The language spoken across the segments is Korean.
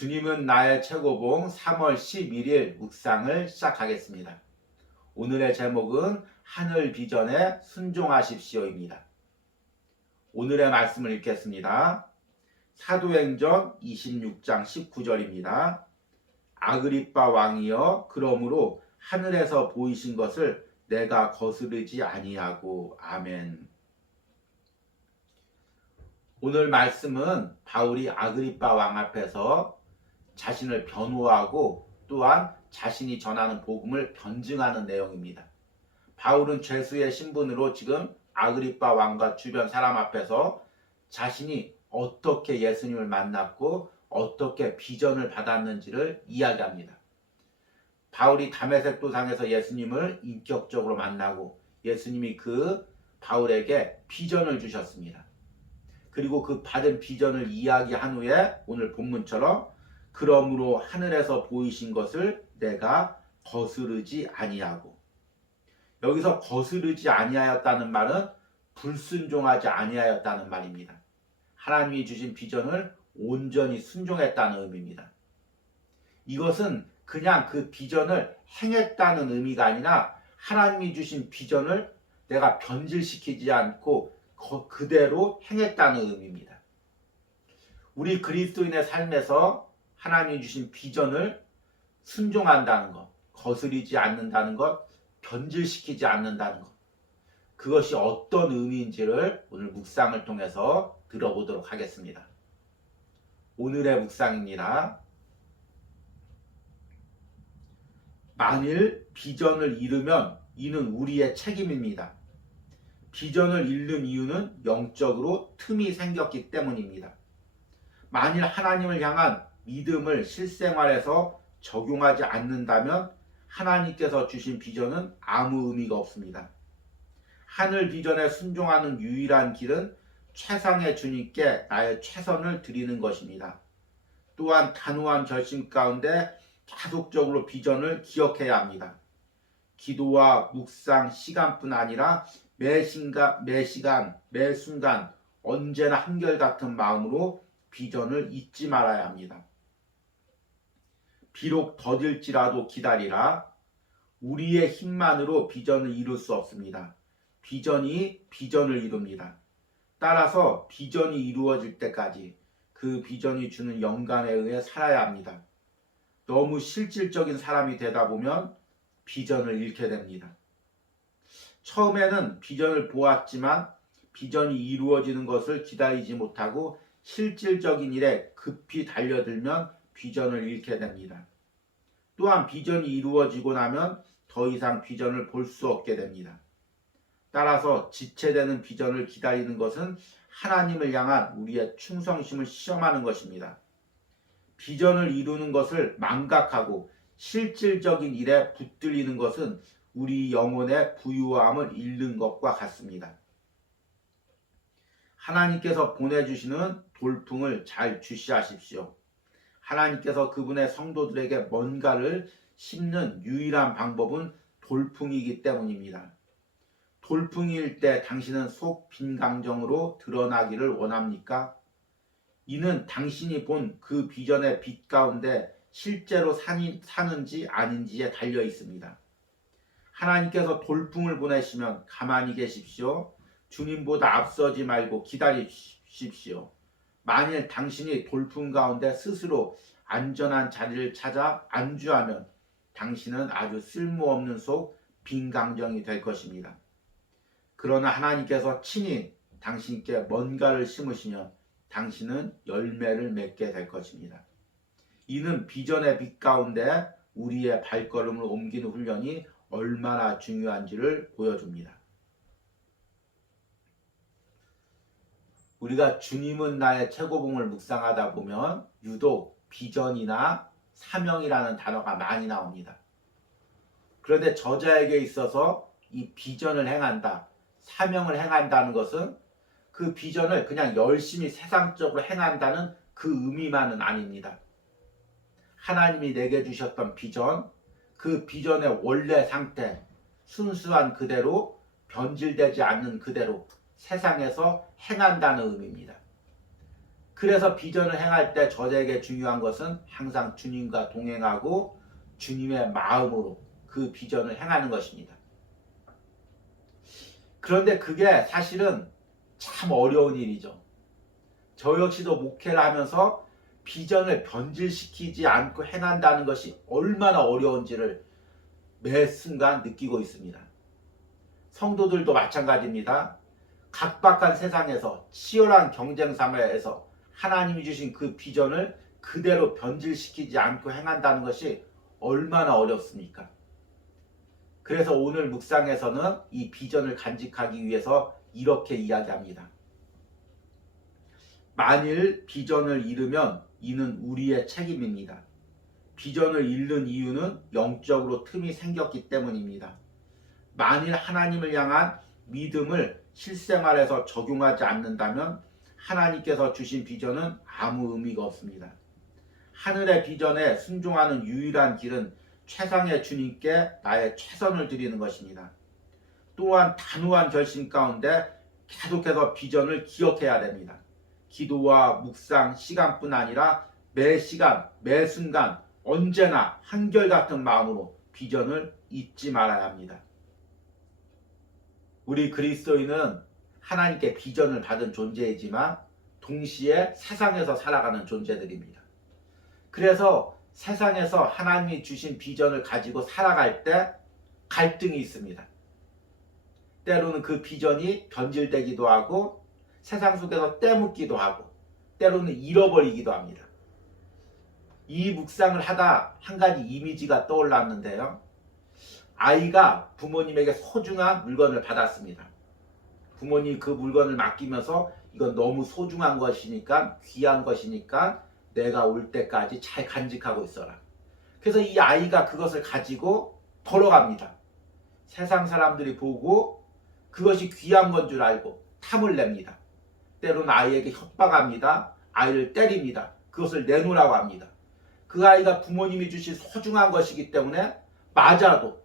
주님은 나의 최고봉 3월 11일 묵상을 시작하겠습니다. 오늘의 제목은 하늘 비전에 순종하십시오입니다. 오늘의 말씀을 읽겠습니다. 사도행전 26장 19절입니다. 아그리빠 왕이여, 그러므로 하늘에서 보이신 것을 내가 거스르지 아니하고. 아멘. 오늘 말씀은 바울이 아그리빠 왕 앞에서 자신을 변호하고 또한 자신이 전하는 복음을 변증하는 내용입니다. 바울은 죄수의 신분으로 지금 아그리빠 왕과 주변 사람 앞에서 자신이 어떻게 예수님을 만났고 어떻게 비전을 받았는지를 이야기합니다. 바울이 다메섹 도상에서 예수님을 인격적으로 만나고 예수님이 그 바울에게 비전을 주셨습니다. 그리고 그 받은 비전을 이야기한 후에 오늘 본문처럼 그러므로 하늘에서 보이신 것을 내가 거스르지 아니하고, 여기서 거스르지 아니하였다는 말은 불순종하지 아니하였다는 말입니다. 하나님이 주신 비전을 온전히 순종했다는 의미입니다. 이것은 그냥 그 비전을 행했다는 의미가 아니라 하나님이 주신 비전을 내가 변질시키지 않고 그대로 행했다는 의미입니다. 우리 그리스도인의 삶에서 하나님이 주신 비전을 순종한다는 것, 거스르지 않는다는 것, 변질시키지 않는다는 것, 그것이 어떤 의미인지를 오늘 묵상을 통해서 들어보도록 하겠습니다. 오늘의 묵상입니다. 만일 비전을 잃으면 이는 우리의 책임입니다. 비전을 잃는 이유는 영적으로 틈이 생겼기 때문입니다. 만일 하나님을 향한 믿음을 실생활에서 적용하지 않는다면 하나님께서 주신 비전은 아무 의미가 없습니다. 하늘 비전에 순종하는 유일한 길은 최상의 주님께 나의 최선을 드리는 것입니다. 또한 단호한 결심 가운데 계속적으로 비전을 기억해야 합니다. 기도와 묵상 시간뿐 아니라 매 시간, 매 순간 언제나 한결같은 마음으로 비전을 잊지 말아야 합니다. 비록 더딜지라도 기다리라. 우리의 힘만으로 비전을 이룰 수 없습니다. 비전이 비전을 이룹니다. 따라서 비전이 이루어질 때까지 그 비전이 주는 영감에 의해 살아야 합니다. 너무 실질적인 사람이 되다 보면 비전을 잃게 됩니다. 처음에는 비전을 보았지만 비전이 이루어지는 것을 기다리지 못하고 실질적인 일에 급히 달려들면 비전을 잃게 됩니다. 또한 비전이 이루어지고 나면 더 이상 비전을 볼 수 없게 됩니다. 따라서 지체되는 비전을 기다리는 것은 하나님을 향한 우리의 충성심을 시험하는 것입니다. 비전을 이루는 것을 망각하고 실질적인 일에 붙들리는 것은 우리 영혼의 부유함을 잃는 것과 같습니다. 하나님께서 보내주시는 돌풍을 잘 주시하십시오. 하나님께서 그분의 성도들에게 뭔가를 심는 유일한 방법은 돌풍이기 때문입니다. 돌풍일 때 당신은 속 빈 강정으로 드러나기를 원합니까? 이는 당신이 본 그 비전의 빛 가운데 실제로 사는지 아닌지에 달려 있습니다. 하나님께서 돌풍을 보내시면 가만히 계십시오. 주님보다 앞서지 말고 기다리십시오. 만일 당신이 돌풍 가운데 스스로 안전한 자리를 찾아 안주하면 당신은 아주 쓸모없는 속 빈 강정이 될 것입니다. 그러나 하나님께서 친히 당신께 뭔가를 심으시면 당신은 열매를 맺게 될 것입니다. 이는 비전의 빛 가운데 우리의 발걸음을 옮기는 훈련이 얼마나 중요한지를 보여줍니다. 우리가 주님은 나의 최고봉을 묵상하다 보면 유독 비전이나 사명이라는 단어가 많이 나옵니다. 그런데 저자에게 있어서 이 비전을 행한다, 사명을 행한다는 것은 그 비전을 그냥 열심히 세상적으로 행한다는 그 의미만은 아닙니다. 하나님이 내게 주셨던 비전, 그 비전의 원래 상태, 순수한 그대로, 변질되지 않는 그대로 세상에서 행한다는 의미입니다. 그래서 비전을 행할 때 저에게 중요한 것은 항상 주님과 동행하고 주님의 마음으로 그 비전을 행하는 것입니다. 그런데 그게 사실은 참 어려운 일이죠. 저 역시도 목회를 하면서 비전을 변질시키지 않고 행한다는 것이 얼마나 어려운지를 매 순간 느끼고 있습니다. 성도들도 마찬가지입니다. 각박한 세상에서 치열한 경쟁 사회에서 하나님이 주신 그 비전을 그대로 변질시키지 않고 행한다는 것이 얼마나 어렵습니까? 그래서 오늘 묵상에서는 이 비전을 간직하기 위해서 이렇게 이야기합니다. 만일 비전을 잃으면 이는 우리의 책임입니다. 비전을 잃는 이유는 영적으로 틈이 생겼기 때문입니다. 만일 하나님을 향한 믿음을 실생활에서 적용하지 않는다면 하나님께서 주신 비전은 아무 의미가 없습니다. 하늘의 비전에 순종하는 유일한 길은 최상의 주님께 나의 최선을 드리는 것입니다. 또한 단호한 결심 가운데 계속해서 비전을 기억해야 됩니다. 기도와 묵상 시간뿐 아니라 매 시간, 매 순간 언제나 한결같은 마음으로 비전을 잊지 말아야 합니다. 우리 그리스도인은 하나님께 비전을 받은 존재이지만 동시에 세상에서 살아가는 존재들입니다. 그래서 세상에서 하나님이 주신 비전을 가지고 살아갈 때 갈등이 있습니다. 때로는 그 비전이 변질되기도 하고 세상 속에서 떼묻기도 하고 때로는 잃어버리기도 합니다. 이 묵상을 하다 한 가지 이미지가 떠올랐는데요. 아이가 부모님에게 소중한 물건을 받았습니다. 부모님이 그 물건을 맡기면서 이건 너무 소중한 것이니까 귀한 것이니까 내가 올 때까지 잘 간직하고 있어라. 그래서 이 아이가 그것을 가지고 걸어갑니다. 세상 사람들이 보고 그것이 귀한 건 줄 알고 탐을 냅니다. 때로는 아이에게 협박합니다. 아이를 때립니다. 그것을 내놓으라고 합니다. 그 아이가 부모님이 주신 소중한 것이기 때문에 맞아도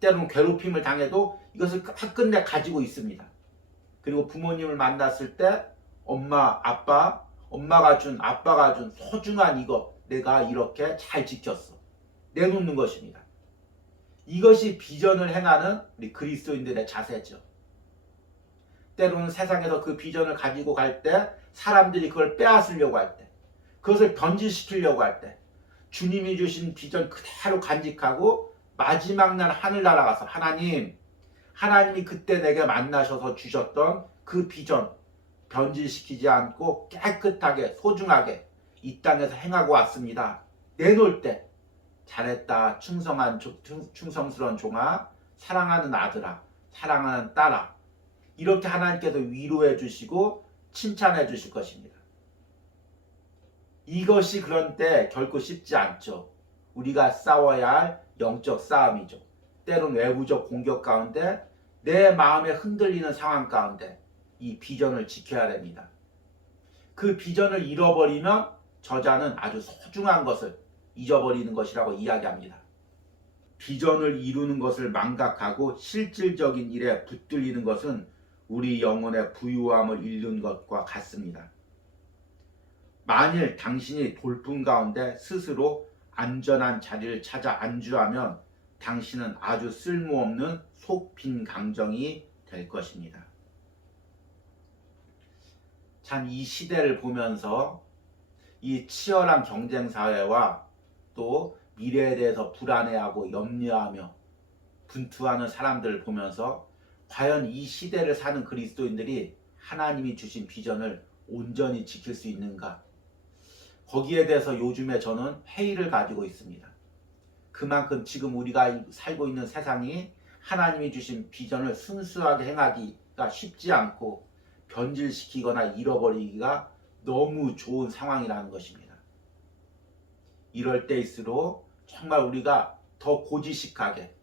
때로는 괴롭힘을 당해도 이것을 끝내 가지고 있습니다. 그리고 부모님을 만났을 때 엄마가 준 소중한 이거 내가 이렇게 잘 지켰어. 내놓는 것입니다. 이것이 비전을 행하는 우리 그리스도인들의 자세죠. 때로는 세상에서 그 비전을 가지고 갈 때 사람들이 그걸 빼앗으려고 할 때 그것을 변질시키려고 할 때 주님이 주신 비전 그대로 간직하고 마지막 날 하늘 날아가서 하나님이 그때 내게 만나셔서 주셨던 그 비전 변질시키지 않고 깨끗하게 소중하게 이 땅에서 행하고 왔습니다. 내놓을 때 잘했다 충성스러운 종아 사랑하는 아들아 사랑하는 딸아 이렇게 하나님께서 위로해 주시고 칭찬해 주실 것입니다. 이것이 그런 때 결코 쉽지 않죠. 우리가 싸워야 할 영적 싸움이죠. 때론 외부적 공격 가운데 내 마음에 흔들리는 상황 가운데 이 비전을 지켜야 됩니다. 그 비전을 잃어버리면 저자는 아주 소중한 것을 잊어버리는 것이라고 이야기합니다. 비전을 이루는 것을 망각하고 실질적인 일에 붙들리는 것은 우리 영혼의 부유함을 잃는 것과 같습니다. 만일 당신이 돌풍 가운데 스스로 안전한 자리를 찾아 안주하면 당신은 아주 쓸모없는 속 빈 강정이 될 것입니다. 참 이 시대를 보면서 이 치열한 경쟁 사회와 또 미래에 대해서 불안해하고 염려하며 분투하는 사람들을 보면서 과연 이 시대를 사는 그리스도인들이 하나님이 주신 비전을 온전히 지킬 수 있는가? 거기에 대해서 요즘에 저는 회의를 가지고 있습니다. 그만큼 지금 우리가 살고 있는 세상이 하나님이 주신 비전을 순수하게 행하기가 쉽지 않고 변질시키거나 잃어버리기가 너무 좋은 상황이라는 것입니다. 이럴 때일수록 정말 우리가 더 고지식하게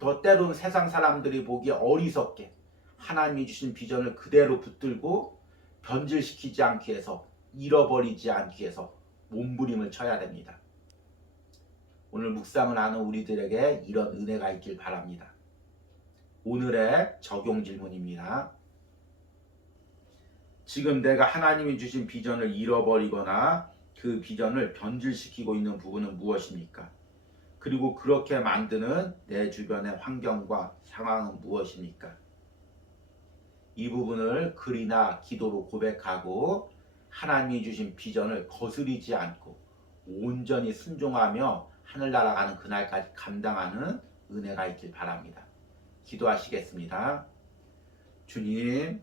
더 때로는 세상 사람들이 보기에 어리석게 하나님이 주신 비전을 그대로 붙들고 변질시키지 않기 위해서 잃어버리지 않기 위해서 몸부림을 쳐야 됩니다. 오늘 묵상을 하는 우리들에게 이런 은혜가 있길 바랍니다. 오늘의 적용 질문입니다. 지금 내가 하나님이 주신 비전을 잃어버리거나 그 비전을 변질시키고 있는 부분은 무엇입니까? 그리고 그렇게 만드는 내 주변의 환경과 상황은 무엇입니까? 이 부분을 글이나 기도로 고백하고 하나님이 주신 비전을 거스르지 않고 온전히 순종하며 하늘나라 가는 그날까지 감당하는 은혜가 있길 바랍니다. 기도하시겠습니다. 주님,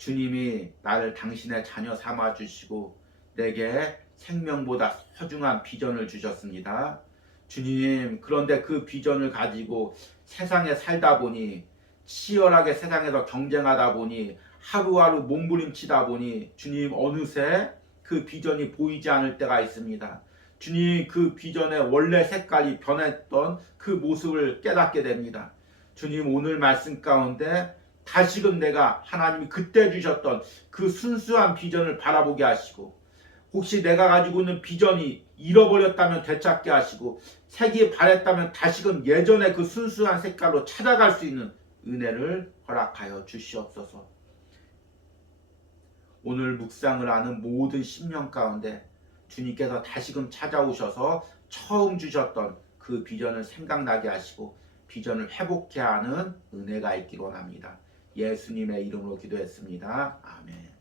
주님이 나를 당신의 자녀 삼아 주시고 내게 생명보다 소중한 비전을 주셨습니다. 주님, 그런데 그 비전을 가지고 세상에 살다 보니 치열하게 세상에서 경쟁하다 보니 하루하루 몸부림치다 보니 주님 어느새 그 비전이 보이지 않을 때가 있습니다. 주님 그 비전의 원래 색깔이 변했던 그 모습을 깨닫게 됩니다. 주님 오늘 말씀 가운데 다시금 내가 하나님이 그때 주셨던 그 순수한 비전을 바라보게 하시고 혹시 내가 가지고 있는 비전이 잃어버렸다면 되찾게 하시고 색이 바랬다면 다시금 예전의 그 순수한 색깔로 찾아갈 수 있는 은혜를 허락하여 주시옵소서. 오늘 묵상을 하는 모든 심령 가운데 주님께서 다시금 찾아오셔서 처음 주셨던 그 비전을 생각나게 하시고 비전을 회복케 하는 은혜가 있기를 원합니다. 예수님의 이름으로 기도했습니다. 아멘.